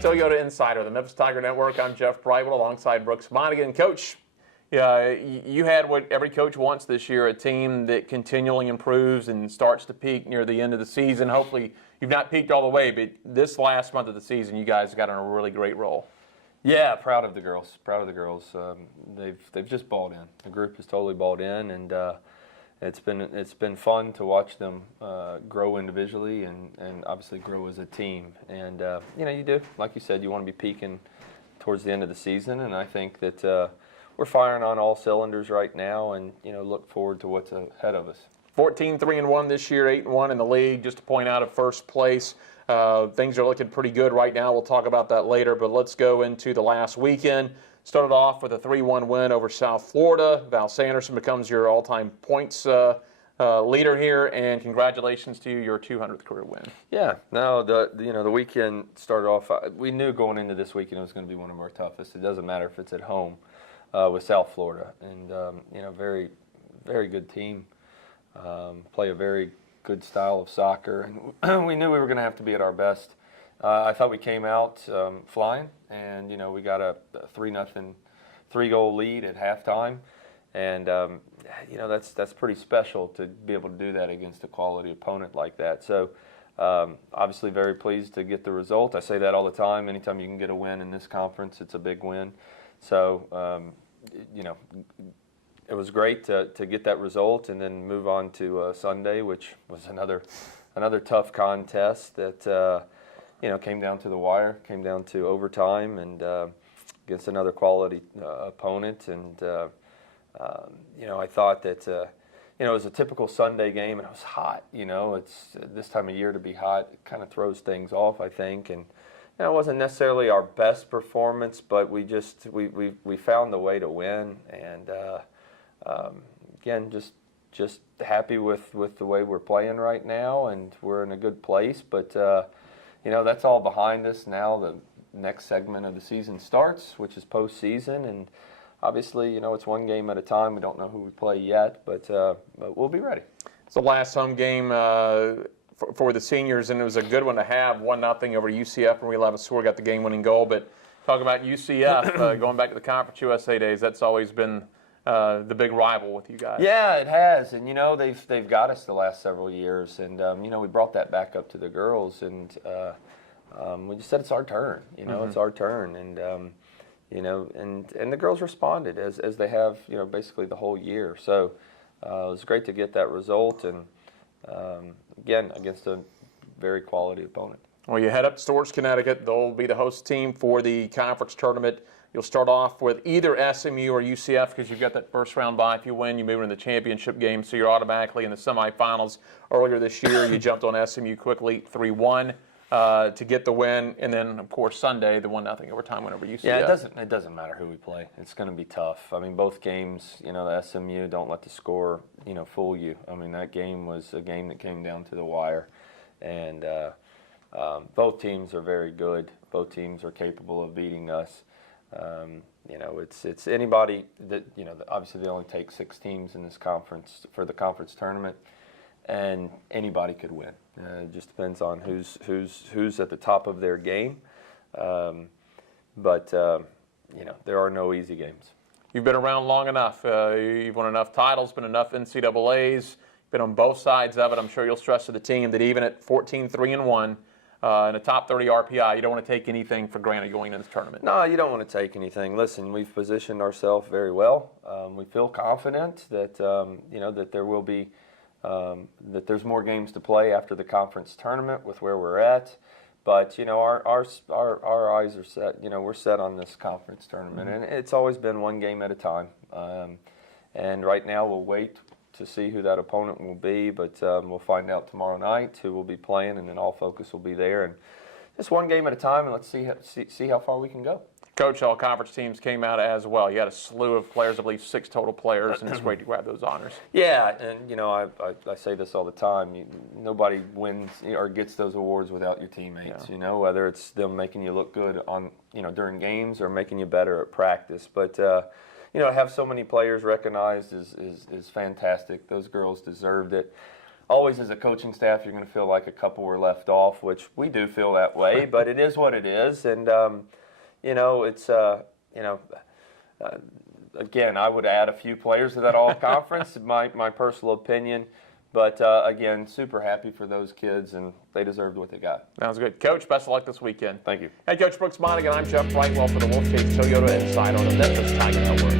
Toyota Insider, the Memphis Tiger Network. I'm Jeff Brightwell alongside Brooks Monaghan. Coach, you had what every coach wants this year, a team that continually improves and starts to peak near the end of the season. Hopefully you've not peaked all the way, but this last month of the season you guys got on a really great roll. Yeah, proud of the girls. Proud of the girls. They've just balled in. The group has totally balled in, and it's been fun to watch them grow individually and obviously grow as a team. And you do, like you said, you want to be peaking towards the end of the season, and I think that we're firing on all cylinders right now, and look forward to what's ahead of us. 14-3-1 this year, 8-1 in the league. Just to point out, at first place. Things are looking pretty good right now. We'll talk about that later, but let's go into the last weekend. Started off with a 3-1 win over South Florida. Val Sanderson becomes your all-time points leader here, and congratulations to you, your 200th career win. Yeah, no, the weekend started off. We knew going into this weekend it was going to be one of our toughest. It doesn't matter if it's at home with South Florida, and very, very good team. Play a very good style of soccer, and we knew we were going to have to be at our best. I thought we came out flying, and we got a 3-0, 3-goal lead at halftime, and that's pretty special to be able to do that against a quality opponent like that. So obviously very pleased to get the result. I say that all the time. Anytime you can get a win in this conference, it's a big win. So it was great to get that result and then move on to Sunday, which was another tough contest that came down to the wire, came down to overtime, and against another quality opponent. And I thought that it was a typical Sunday game, and it was hot. It's this time of year to be hot. It kind of throws things off, I think, and. It wasn't necessarily our best performance, but we found the way to win, and again, just happy with the way we're playing right now, and we're in a good place. But that's all behind us now. The next segment of the season starts, which is postseason, and obviously, it's one game at a time. We don't know who we play yet, but we'll be ready. It's the last home game for the seniors, and it was a good one to have. 1-0 over UCF, and we have a score, got the game-winning goal. But talk about UCF, going back to the Conference USA days, that's always been the big rival with you guys. Yeah, it has, and they've got us the last several years, and we brought that back up to the girls, and we just said it's our turn. It's our turn, and and the girls responded as they have basically the whole year. So it was great to get that result, and again, against a very quality opponent. Well, you head up to Storrs, Connecticut. They'll be the host team for the conference tournament. You'll start off with either SMU or UCF because you've got that first round bye. If you win, you move into the championship game, so you're automatically in the semifinals. Earlier this year, you jumped on SMU quickly, 3-1 to get the win, and then, of course, Sunday, the 1-0 overtime win over UCF. Yeah, it doesn't matter who we play. It's going to be tough. I mean, both games, the SMU, don't let the score, fool you. I mean, that game was a game that came down to the wire, and both teams are very good. Both teams are capable of beating us. It's anybody that, obviously they only take 6 teams in this conference for the conference tournament, and anybody could win. It just depends on who's at the top of their game. But there are no easy games. You've been around long enough. You've won enough titles, been enough NCAAs, been on both sides of it. I'm sure you'll stress to the team that even at 14-3-1, in a top 30 RPI, you don't want to take anything for granted going into this tournament. No, you don't want to take anything. Listen, we've positioned ourselves very well. We feel confident that that there will be that there's more games to play after the conference tournament with where we're at. But our eyes are set. We're set on this conference tournament, and it's always been one game at a time. And right now we'll wait to see who that opponent will be, but we'll find out tomorrow night who will be playing, and then all focus will be there. And just one game at a time, and let's see how far we can go. Coach, all conference teams came out as well. You had a slew of players, I believe 6 total players, and it's great to grab those honors. Yeah, and I say this all the time. Nobody wins or gets those awards without your teammates. Yeah. Whether it's them making you look good on during games or making you better at practice. But have so many players recognized is fantastic. Those girls deserved it. always as a coaching staff, you're going to feel like a couple were left off, which we do feel that way, but it is what it is. And, it's, again, I would add a few players to that all-conference, my personal opinion. But, again, super happy for those kids, and they deserved what they got. Sounds good. Coach, best of luck this weekend. Thank you. Head Coach Brooks Monaghan, I'm Jeff Brightwell for the Wolfchase Toyota Inside on the Memphis Tiger Network.